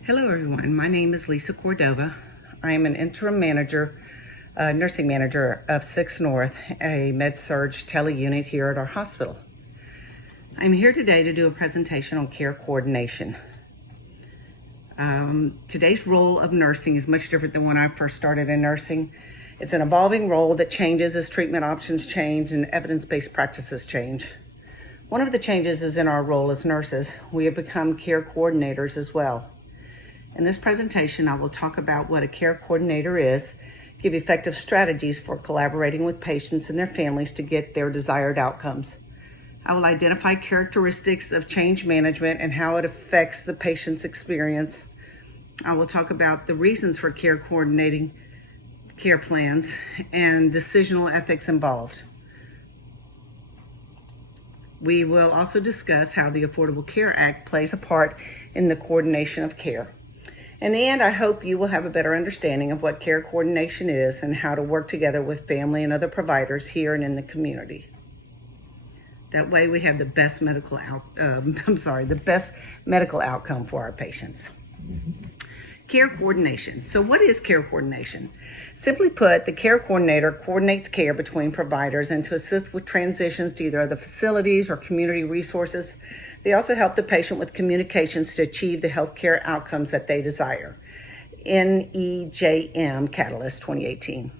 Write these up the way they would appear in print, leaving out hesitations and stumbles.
Hello everyone, my name is Lisa Cordova. I am an interim manager, nursing manager of 6 North, a med-surg tele-unit here at our hospital. I'm here today to do a presentation on care coordination. Today's role of nursing is much different than when I first started in nursing. It's an evolving role that changes as treatment options change and evidence-based practices change. One of the changes is in our role as nurses. We have become care coordinators as well. In this presentation, I will talk about what a care coordinator is, give effective strategies for collaborating with patients and their families to get their desired outcomes. I will identify characteristics of change management and how it affects the patient's experience. I will talk about the reasons for care coordinating care plans and decisional ethics involved. We will also discuss how the Affordable Care Act plays a part in the coordination of care. In the end, I hope you will have a better understanding of what care coordination is and how to work together with family and other providers here and in the community. That way we have the best medical outcome for our patients. Care coordination. So what is care coordination? Simply put, the care coordinator coordinates care between providers and to assist with transitions to either the facilities or community resources. They also help the patient with communications to achieve the healthcare outcomes that they desire. NEJM Catalyst 2018.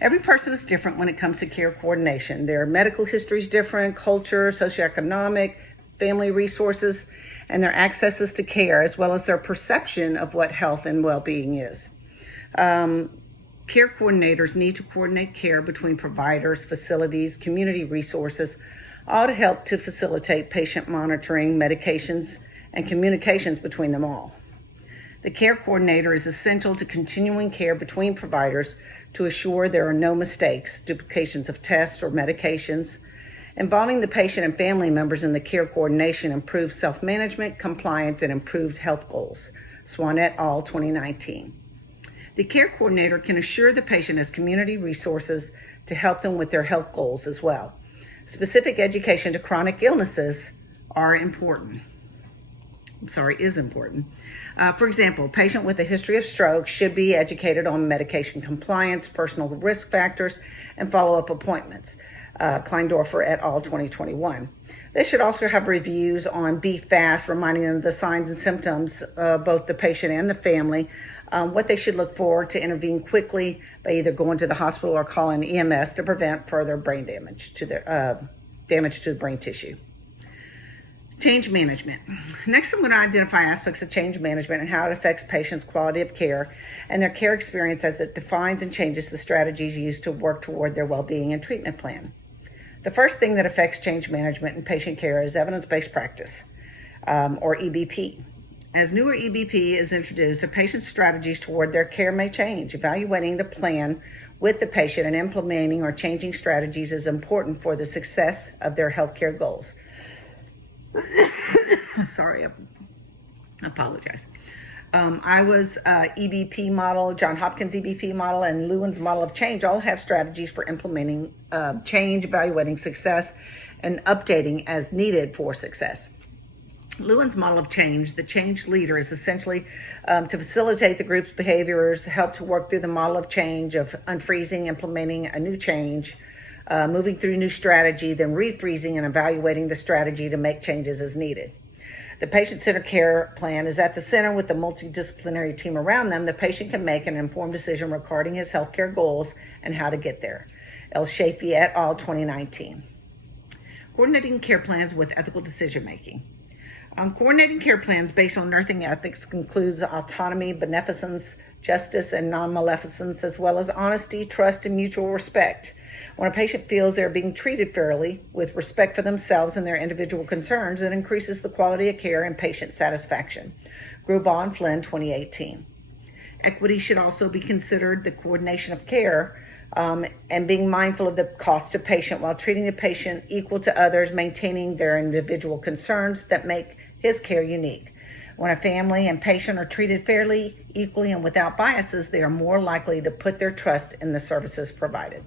Every person is different when it comes to care coordination. Their medical history is different, culture, socioeconomic, family resources, and their accesses to care, as well as their perception of what health and well-being is. Care coordinators need to coordinate care between providers, facilities, community resources, all to help to facilitate patient monitoring, medications, and communications between them all. The care coordinator is essential to continuing care between providers to assure there are no mistakes, duplications of tests or medications. Involving the patient and family members in the care coordination improves self-management, compliance, and improved health goals. Swan et al. 2019. The care coordinator can assure the patient has community resources to help them with their health goals as well. Specific education to chronic illnesses is important. For example, a patient with a history of stroke should be educated on medication compliance, personal risk factors, and follow-up appointments. Kleindorfer et al. 2021. They should also have reviews on Be Fast, reminding them of the signs and symptoms of both the patient and the family, what they should look for to intervene quickly by either going to the hospital or calling EMS to prevent further brain damage to the brain tissue. Change management. Next, I'm going to identify aspects of change management and how it affects patients' quality of care and their care experience as it defines and changes the strategies used to work toward their well-being and treatment plan. The first thing that affects change management in patient care is evidence-based practice, or EBP. As newer EBP is introduced, a patient's strategies toward their care may change. Evaluating the plan with the patient and implementing or changing strategies is important for the success of their healthcare goals. Sorry, I apologize. I was EBP model, John Hopkins EBP model, and Lewin's model of change all have strategies for implementing change, evaluating success, and updating as needed for success. Lewin's model of change, the change leader, is essentially to facilitate the group's behaviors, help to work through the model of change of unfreezing, implementing a new change, moving through new strategy, then refreezing and evaluating the strategy to make changes as needed. The patient-centered care plan is at the center with the multidisciplinary team around them. The patient can make an informed decision regarding his healthcare goals and how to get there. El-Shafie et al. 2019. Coordinating care plans with ethical decision-making. Coordinating care plans based on nursing ethics includes autonomy, beneficence, justice, and non-maleficence, as well as honesty, trust, and mutual respect. When a patient feels they're being treated fairly, with respect for themselves and their individual concerns, it increases the quality of care and patient satisfaction. Grubau, Flynn, 2018. Equity should also be considered the coordination of care and being mindful of the cost to patient while treating the patient equal to others, maintaining their individual concerns that make his care unique. When a family and patient are treated fairly, equally, and without biases, they are more likely to put their trust in the services provided.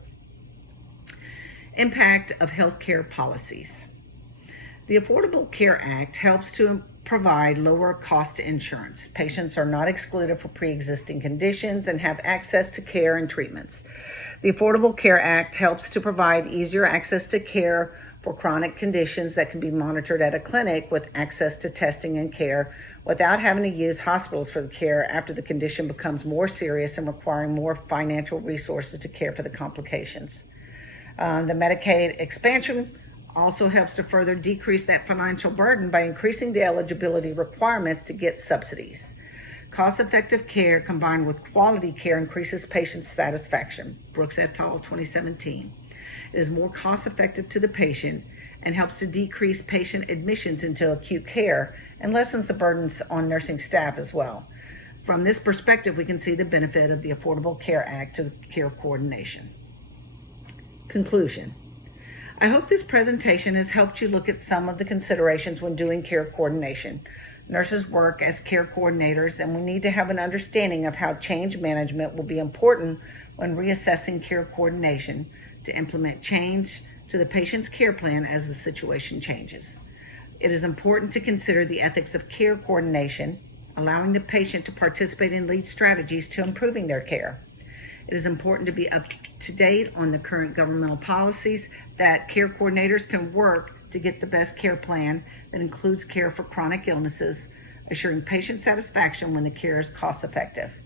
Impact of healthcare policies. The Affordable Care Act helps to provide lower cost insurance. Patients are not excluded for pre-existing conditions and have access to care and treatments. The Affordable Care Act helps to provide easier access to care for chronic conditions that can be monitored at a clinic with access to testing and care without having to use hospitals for the care after the condition becomes more serious and requiring more financial resources to care for the complications. The Medicaid expansion also helps to further decrease that financial burden by increasing the eligibility requirements to get subsidies. Cost-effective care combined with quality care increases patient satisfaction. Brooks et al. 2017. It is more cost-effective to the patient and helps to decrease patient admissions into acute care and lessens the burdens on nursing staff as well. From this perspective, we can see the benefit of the Affordable Care Act to care coordination. Conclusion. I hope this presentation has helped you look at some of the considerations when doing care coordination. Nurses work as care coordinators, and we need to have an understanding of how change management will be important when reassessing care coordination to implement change to the patient's care plan as the situation changes. It is important to consider the ethics of care coordination, allowing the patient to participate in lead strategies to improving their care. It is important to be up to date on the current governmental policies that care coordinators can work to get the best care plan that includes care for chronic illnesses, assuring patient satisfaction when the care is cost effective.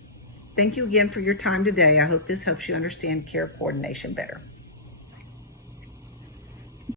Thank you again for your time today. I hope this helps you understand care coordination better.